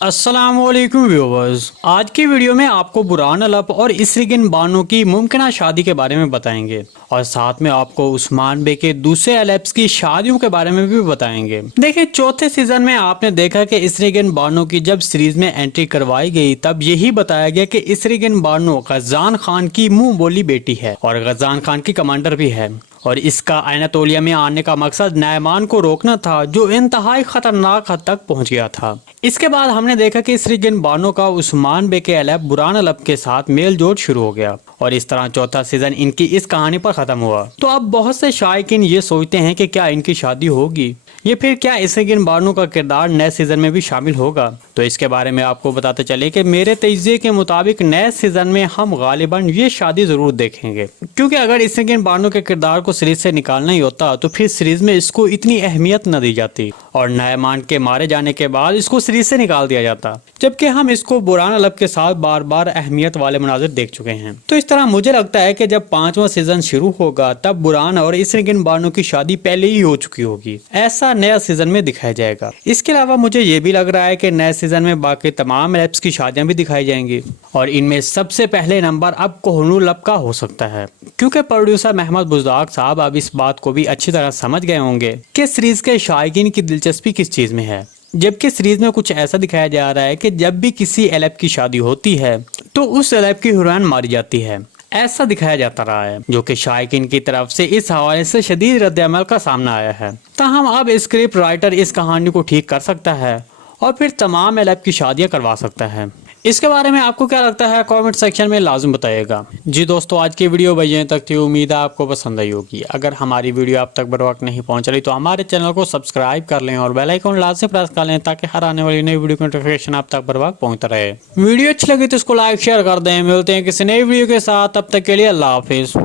अस्सलाम वालेकुम व्यूवर्स। आज की वीडियो में आपको बुरहान अलप और इसरिगिन बानो की मुमकिन शादी के बारे में बताएंगे और साथ में आपको उस्मान बे के दूसरे अलप्स की शादियों के बारे में भी बताएंगे। देखिए, चौथे सीजन में आपने देखा कि इसरिगिन बानो की जब सीरीज में एंट्री करवाई गई तब यही बताया गया कि इसरिगिन बानो गजान खान की मुंह बोली बेटी है और गजान खान की कमांडर भी है और इसका अनातोलिया में आने का मकसद नायमान को रोकना था जो इंतहाई खतरनाक हद तक पहुंच गया था। इसके बाद हमने देखा कि इसरिगिन बानो का उस्मान बे के अलप बुरहान अलप के साथ मेल जोल शुरू हो गया और इस तरह चौथा सीजन इनकी इस कहानी पर खत्म हुआ। तो अब बहुत से शायकीन ये सोचते हैं कि क्या इनकी शादी होगी ये फिर क्या इसरिगिन बानो का किरदार नए सीजन में भी शामिल होगा। तो इसके बारे में आपको बताते चले कि मेरे तजज़िये के मुताबिक नए सीजन में हम गालिबन ये शादी जरूर देखेंगे, क्योंकि अगर इसरिगिन बानो के किरदार को सीरीज से निकालना ही होता तो फिर सीरीज में इसको इतनी अहमियत न दी जाती और नायमान के मारे जाने के बाद इसको सीरीज से निकाल दिया जाता, जबकि हम इसको बुरहान अलप के साथ बार बार अहमियत वाले मनाजिर देख चुके हैं। तो इस तरह मुझे लगता है कि जब 5वां सीजन शुरू होगा तब बुरहान और इसरिगिन बानो की शादी पहले ही हो चुकी होगी, ऐसा नया सीजन में दिखाया जाएगा। इसके अलावा मुझे ये भी लग रहा है कि नए सीजन में बाकी तमाम अलप्स की शादियां भी दिखाई जाएंगी और इनमें सबसे पहले नंबर अब कोहिनूर अलप का हो सकता है, क्योंकि प्रोड्यूसर महमद बुज़दाक साहब अब इस बात को भी अच्छी तरह समझ गए होंगे कि सीरीज के शायकीन की दिलचस्पी किस चीज में है। जबकि सीरीज में कुछ ऐसा दिखाया जा रहा है कि जब भी किसी अलप की शादी होती है तो उस अलप की हीरोइन मारी जाती है, ऐसा दिखाया जाता रहा है, जो कि शायकीन की तरफ से इस हवाले से शदीद रद्द-ए-अमल का सामना आया है। ताहम अब स्क्रिप्ट राइटर इस कहानी को ठीक कर सकता है और फिर तमाम अलप की शादियां करवा सकता है। इसके बारे में आपको क्या लगता है कमेंट सेक्शन में लाजम बताइएगा। जी दोस्तों, आज की वीडियो बस यहीं तक थी। उम्मीद है आपको पसंद आई होगी। अगर हमारी वीडियो आप तक बर वक्त नहीं पहुंच रही तो हमारे चैनल को सब्सक्राइब कर लें और बेल आइकन लाजमी प्रेस कर लें ताकि हर आने वाली नई वीडियो की नोटिफिकेशन आप तक बर वक्त पहुंचता रहे। वीडियो अच्छी लगी तो इसको लाइक शेयर कर दें। मिलते हैं किसी नई वीडियो के साथ, तब तक के लिए अल्लाह हाफिज़।